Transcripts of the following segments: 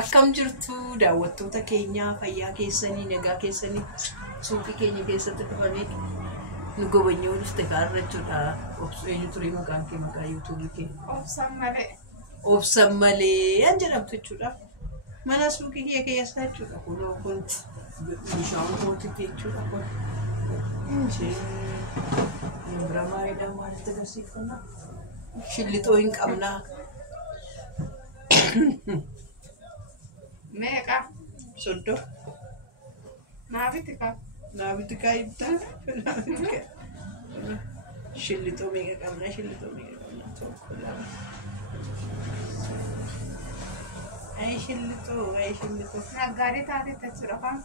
Akkam jirtu daawwattoota keenya fayyaa keessanii nagaa keessanii suuqii keenya keessatti dhufanii nu gobanyoo dhufte kaarra jechuudha. Eenyu turii maqaan kee maqaa yuutuubii kee? Obsan malee an jedhamtu jechuudha. Mana suuqii kee keessa jechuudha. Kun bishaan kooti jechuudha kun. Biramaa jedhamu maalitti agarsiifannaa? Shillixoo hin qabnaa. Meeqa? Soddo. Naabitika ibda. Shillixoo meeqa qabna? Shillixoo meeqa qabna? Tokko lama. Ay shillixoo. Naggaadee taatee jechuudha kan?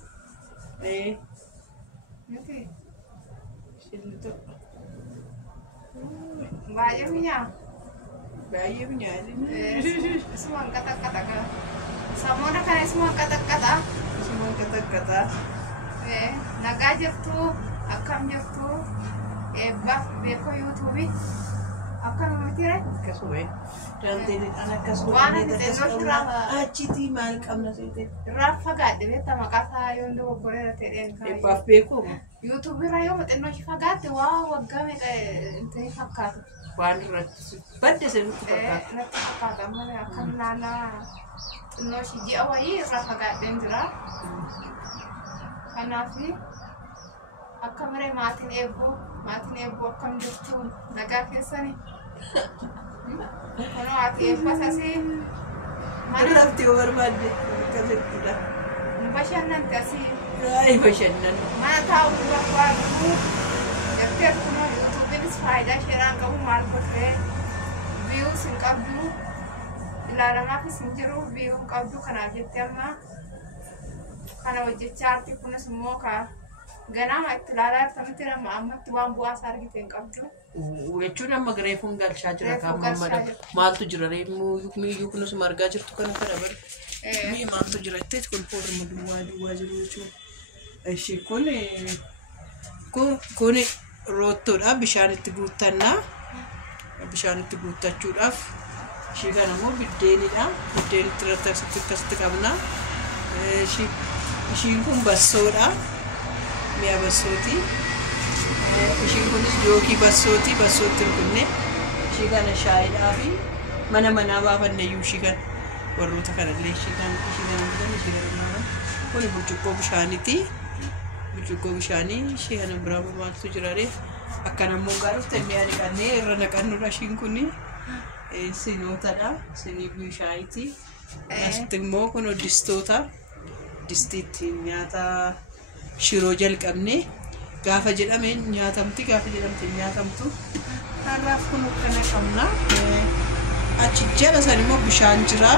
Miti. Shillixoo. Baay'ee mi'aa. Baay'ee mi'aadha. Isumaan qaxaqaxa. Samoona kana isumaan qaxaqaxa. Isumaan qaxaqaxa. Nagaa jirtu akkam jirtu eebbaaf beekoo yuutuubii akkam mitire. Akkasuma dandeettiin akkasuma. Waan ati xeelloo irraa achitti maal qabna seete? irraa fagaadde beektaa maqaa isaa yoo hundee obboleera ta'een kan. Eebbaaf beekoo Yuutuubii irraa yoo xeelloo ishee fagaadde waa waggaa meeqa ta'e fakkaata. waan irratti badde seetu fakkaata. Natti fakkaata malee akkam ilaalaa xinnoo ishee ji'a wayii irraa fagaadheen jira. Kanaaf akka maree maatiin eebboo akkam jirtu nagaa keessanii. Kunoo ati eebbas asii Irratti yoo barbaadde akkasittidha. bashannanti asii Ay bashannan. mana taa'uu barbaadu jettee kunoo yuutuubiinis faayidaa isheedhaan qabu maal godhee biyuus hin qabdu ilaalamaafis hin jiru biyuu hin qabdu kanaaf jettee amma kana hojjechaa arti kunis immoo ganama itti ilaalaa jirtanitti nama ammatti waan bu'aa isaa argite hin qabdu. Jechuun amma reefuun galchaa jira kan mammadha. Maaltu jira reefu kunis margaa jirtu kana kana bari. Mee maaltu jira jettee kun foorma duwwaa jiru jechuudha. Ishee kun roottoodha bishaan itti guuttannaa. Bishaan itti guuttachuudhaaf ishee kana immoo biddeenidha. Biddeen itti irratti akkasitti qabna. Ishiin kun bassoodha. Mi'a bassooti. Ishiin kunis jookii bassooti. Bassootti hin kunne. Ishee kana shaayiidhaa fi mana baafanne iyyuu ishee kana warroota kanallee ishee kana kun burcuqqoo bishaaniiti. Burcuqqoo bishaanii ishee kana biraa maaltu jira ree akkana immoo gaarufte mi'a dhiqannee irra naqannudha. Ishiin kun sinootadha. Sinii bishaayiiti. Asitti immoo kun distoota. Distiitti nyaata shiroo jalqabne gaafa jedhame nyaatamti gaafa jedhamte nyaatamtu. Kanaaf kun kana qabna. Achi jala san immoo bishaan jira.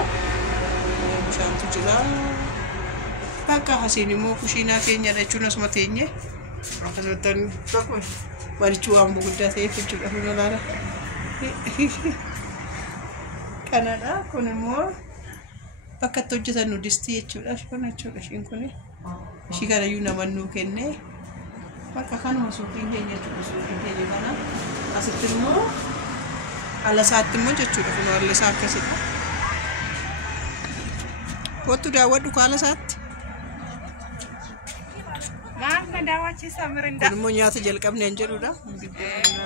Bishaantu jira. Bakka hasiin immoo kushiinaa keenyadha jechuun asuma teenye. Akkasumattan tokko walichuu waan guddaa ta'eef jechuudha kun olaana. Kanadha kun immoo bakka itti hojjetan nu distii jechuudha. Kun jechuudha ishiin kun. Ishii kana iyyuu naman nuu kenne. Bakka kanuma suuqiin keenya jechuudha suuqiin keenya kana. Asitti immoo alasaatti immoo jechuudha kun alasaa akkasidha. Kottu daawwadhu alasaatti. maal na daawwachiisa mirindaa. Kun immoo nyaata jalqabne hin jedhudha.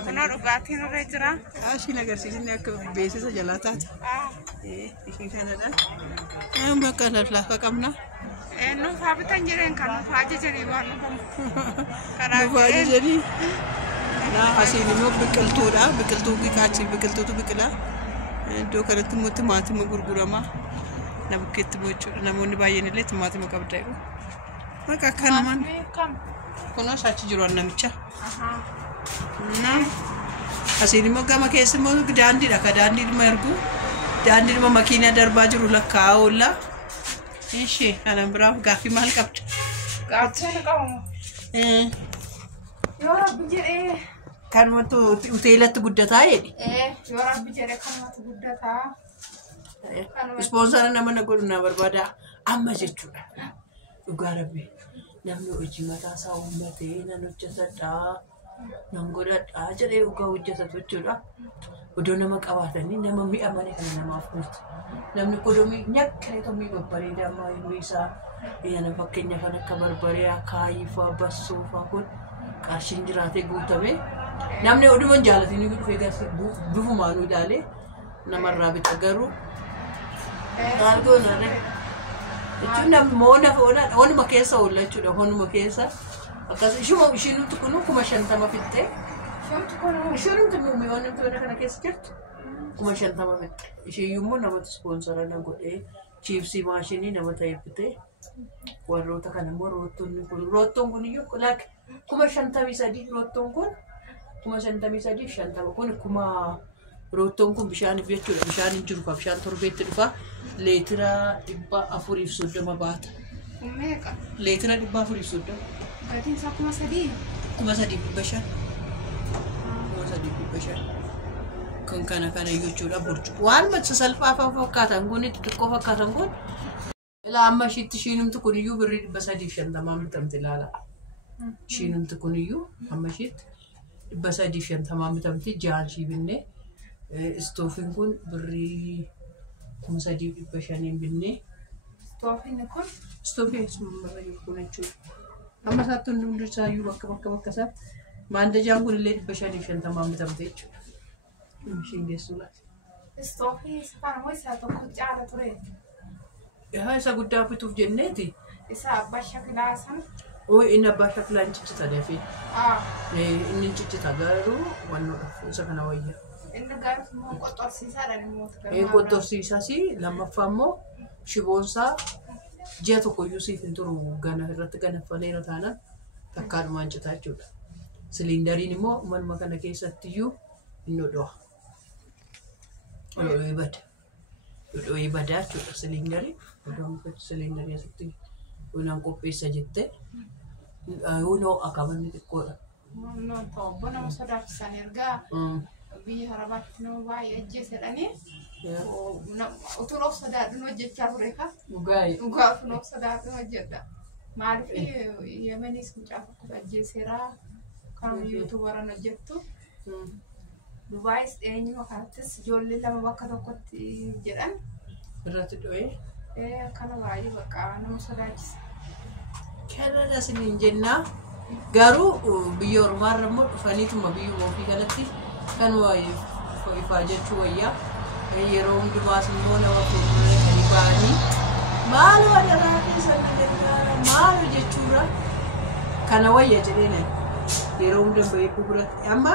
Kunoo dhugaatiin irra jira. Ishiin agarsiisni akka beeksisa jalaa taate. Ishii kanadha. Bakka lafa qabna. Nuufaa bitan jireen kan nuufaa ajajanii waan dhufamu. Nuufaa ajajanii. Asiin immoo biqiltuudha. Biqiltuu qixaachi biqiltuutu biqila. Iddoo kanatti immoo timaatima gurgurama. Nabukkeetti immoo jechuudha. Namoonni baay'een illee timaatima qabda jedhu. Bakka akkanumaan. Kunuun achi jiru namicha. Asiin immoo gama keessa immoo daandiidha. Ka daandii dhuma ergu. Daandii dhuma makiinaa darbaa jiru lakkaa'aa oolla. Ishee kana biraa gaaffii maal qabda? Gaaffii na qabamu. Yoo rabbi jedhee. Kanumatti hoteelatti guddataa jedhi. Yoo rabbi jedhee kanumatti guddataa. Ispoonsara nama na godhu na barbaada amma jechuudha. Dhugaa rabbi namni hojii mataa isaa uummatee nan hojjetadhaa nan godhadhaa jedhee dhugaa hojjetatu jechuudha. Odoo nama qabaatanii nama mi'amanii kana namaaf murti. Namni kodomii nyakkanii tomii babbareedaa amma ilmi isaa yana fakkeenya kan akka barbaree akaayii fa'aa bassoo fa'aa kun qarshiin jiraatee guutame namni oduman jaalatanii dhufee garsi bifumaanuu ilaalee namarraa bita garuu argoo narree jechuun namni moona onuma keessa oolla jechuudha onuma keessa akkas ishiin nuti kun 50 fixxee ishiin nuti muummee kana keessa jirtu 50 fixxee ishiiyyummoo namatti ispoonsara na godhee chiipsii maashinii nama ta'eeffitee warroota kana immoo roottoon kun iyyuu laak 53 roottoon kun 53 50 kun roottoon kun bishaaniif jechuudha bishaan hin jiru bishaan torbeetti dhufa leetira 430 baata. Meeqa? Leetira 430. Gatiin isaa 3,000. 3,500. 3,500. Kan kana jechuudha burcuqqoo. Waan sasalphaa fakkaatan kun xixiqqoo fakkaatan kun ilaa amma ishiitti shiinumti kun iyyuu birrii 350 bitamti ilaala. Shiinumti kun iyyuu amma ishiitti 350 bitamti jaanshii binnee. Stoofiin kun birrii 3,500 binnee. Stoofiin kun? Stoofiin sun kun jechuudha. Amma isaatti hundi isaayyuu bakka isaatti maandajaan kun illee 550 bitamte jechuudha. Ishiin geessuudha. Stoofii isa kana moo isa tokko caala ture? Isa guddaa bituuf jenneeti. Isa abbaa shakilaa sana? Inni abbaa shakilaa hin ciccita dafee. Inni hin ciccita garuu wannoodhaaf isa kana wayyaa. Inni garuu immoo qoxorsiisaadha immoo. Qoxorsiisaas lammaffaa immoo shiboonsaa ji'a tokkoyyuu siif hin turu irratti ganaffaleera taanaan takkaadhumaan citaa jechuudha. Siliindariin immoo manuma kana keessattiyyuu hin dhodho'a. Dhodho'ee badaa jechuudha siliindarii. Siliindarii asitti unaan qopheessa jettee unoo akabanni xiqqoodha. Obbo nama sodaachisan ergaa biyya harabaatti nama baay'ee ajjeesedhanii utuu of sodaadhuun hojjechaa ture ka dhugaa utuu of sodaadhuun hojjedha. Maaliif Yemeniis mucaa tokko ajjeeseeraa kan biyyootu waran hojjettu. Dubaayis eenyuma kanattis ijoollee lama bakka tokkotti jedhan. Irratti dho'ee? Kana baay'ee bakka nama sodaachisa. Kanada siniin jennaa garuu biyya ormaarra immoo dhufaniituma biyyuma ofii kanatti kan ifaa jechuu wayyaa yeroo hundumaas immoo nama fuulduranii ba'anii maaloo adaraa keessan gargaara maaloo jechuudha kana wayya jedheen yeroo hundan eebbuu biratti amma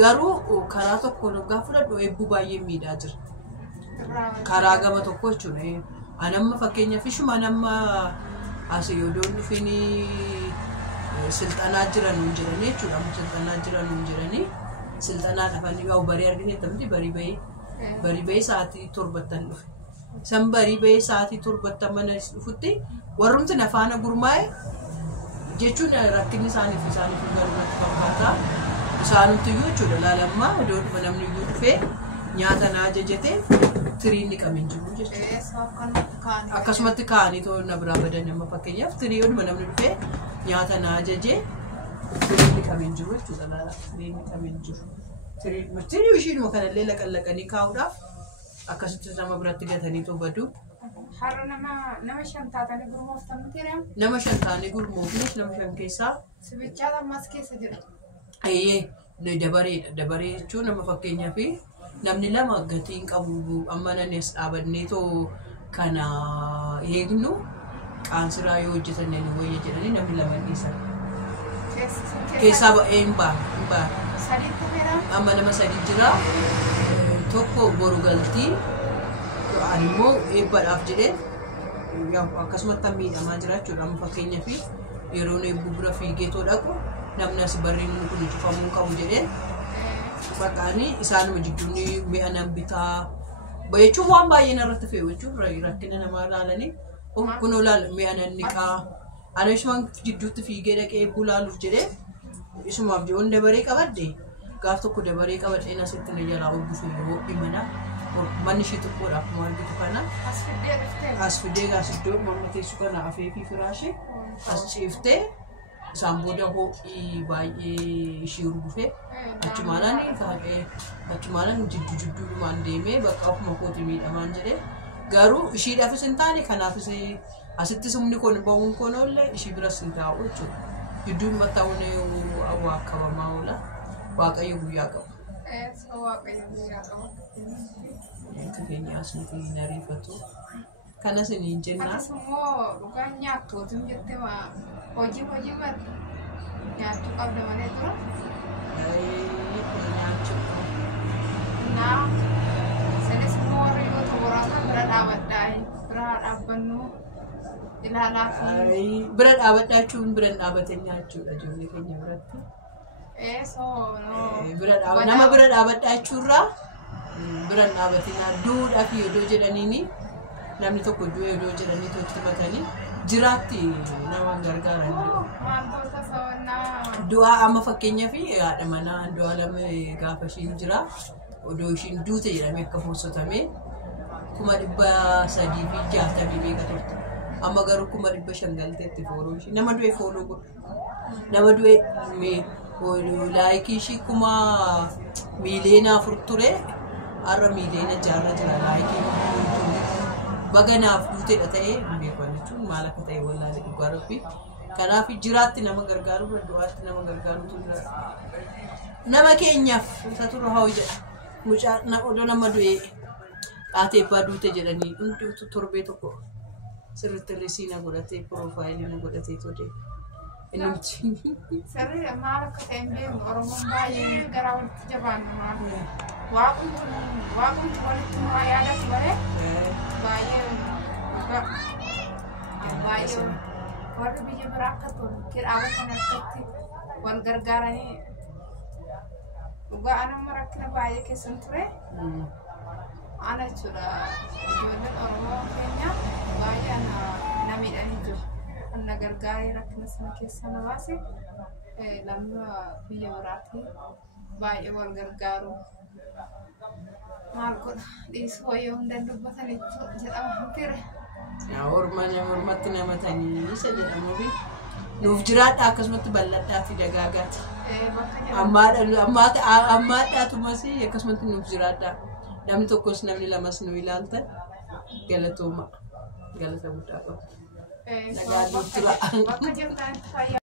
garuu karaa tokkoon hoggaa fudhadhu eebbuu baay'ee miidhaa jira karaa gama tokko jechuudha anamma fakkeenyaaf ishuma namma asii odoon dhufinii silxanaa jiran hin jiranii jechuudha silxanaa jiran hin jiranii silxanaa dhafanii yoo barii argiteettamti barii bahee sa'aatii 7 dhufe. San barii bahee sa'aatii 7 mana dhufutti warrumti nafaana gurmaa'e jechuun rakkinni isaaniif garumatti fakkaata. Isaanumti iyyuu jechuudha laalammaa odoo dhufa namni iyyuu dhufee nyaata na ajajatee tiriin dhiqamee jiru jechuudha. Akkasumatti kaa'anii to'annaa biraa badan nama fakkeenyaaf tirii oduma namni dhufee nyaata na ajajee tiriin dhiqamee jiru jechuudha laala tiriin dhiqamee jiru. Tirii ishiinuma kanallee laqallaqanii kaa'uudhaaf akkasitti nama biratti gatanii to'atu. Har'a nama 5 taatanii gurmooftan tireem? Nama 5 taatanii gurmoofnes nama 5 keessaa. Sibichaa lammas keessa jira. Dabaree jechuun nama fakkeenyaaf namni lama gatiin qabu amma nanis dhaabannee too kana eegnu qaansiraa yoo hojjetan ni wayya jedhanii namni lama dhiisan. Keessaa ba'ee hin ba'a. Amma nama 3 jira. Tokko boru galtii immoo eebbaadhaaf jedhee akkasumatti miidhamaa jira jechuudha. Amma fakkeenyaaf yeroo eebbuu bira fiigeetoo dhaqu namni as barreen kun cufamuu qabu jedheen fakkaanii isaanuma jidduun mi'a nan bitaa jechuun waan baay'ee narratti fe'u jechuun rakkina namaa ilaalanii kun olaal mi'a nan niqaa ana isumaan jidduutti fiigee dhaqee eebbuu ilaaluuf jedhee isumaaf jiruun dabaree qabadde gaaf tokko dabaree qabadheen asitti na jalaa hojjetu yoo dhimana manni ishee xiqqoodha akkuma argitu kana as fidee gaasiddoo mamma teessu kana afee fi firaashee as ciiftee Samboda ho'i baay'ee ishee urgufe achumalaan jiddu deemee bakka ofuma kooti miidhamaan jedhee garuu ishiidhaafis hin taane kanaafis asitti sumni kun ba'uun kun ollee ishii biras hin taa'u jechuudha. Jidduun mattaa'uun waakabamaa oola waaqayyo guyyaa qaba. Waaqayyo guyyaa qaba. Keenyaas nuti hin ariifatu. Kanas hin jennaa. Akkasumoo dhugaan nyaattootni jettee hojii marti nyaattu qabda malee tura. Nyaachuu Naa sanis immoo warri yoo ta'u waraabaa bira dhaabbannu ilaalaa fi bira dhaabadhaa jechuun bira dhaabatanii nyaachuudha ijoollee keenya biratti. Nama bira dhaabadhaa jechuurraa bira dhaabatanii duudhaa fi iddoo jedhaniini namni tokko iddoo jedhanii totti matanii jiraatti nama gargaaran. Du'a amma fakkeenyaaf haadha manaa du'a lama gaafa ishiin jira odoo ishiin duute jedhamee akka foossotamee 360 meeqa turte. Amma garuu 500 galteetti fooloo ishii nama du'e fooloo godhu nama du'e laayikii ishii 1,400,000 ture har'a 1,600,000 jira laayikii baganaaf duuteedha ta'ee beekan jechuun maal akka ta'e wallaalee dhugaa rabbii. Kanaaf jiraatti nama gargaaru du'aatti nama gargaarutu jira. Nama keenyaaf isa turre haa jedha. Mucaa odoo nama du'e dhaatee abbaa duute jedhanii hundi torbee tokko sirriitti risiina godhatee piroofaayilii na godhatee tole. Sirrii maal akka ta'e hin beeknu Oromoon baay'ee gara walitti jabaannu maal waaqni walitti nuraa yaadatu malee baay'ee warri biyya biraa akka tolkee dhaabatan akkatti wal gargaaranii dhugaa anamma rakkina baay'ee keessan ture ana jechuudha ijoolleen Oromoo keenya baay'ee na miidhanii jiru. Anna gargaaree rakkina sana keessa na baase namni biyya biraatti baay'ee wal gargaaru. Maal godha dhiisuu yoo hundan dubbatan jedhama ture. Ormatti namatanii isa jedhamu nuuf jiraadha akkasumatti bal'adhaa fi dagaagaati. Ammaadhaatumas akkasumatti nuuf jiraadha. Namni tokkos namni lamas nu ilaaltan galatooma galata guddaa qabu. Nagaa nuuf tura.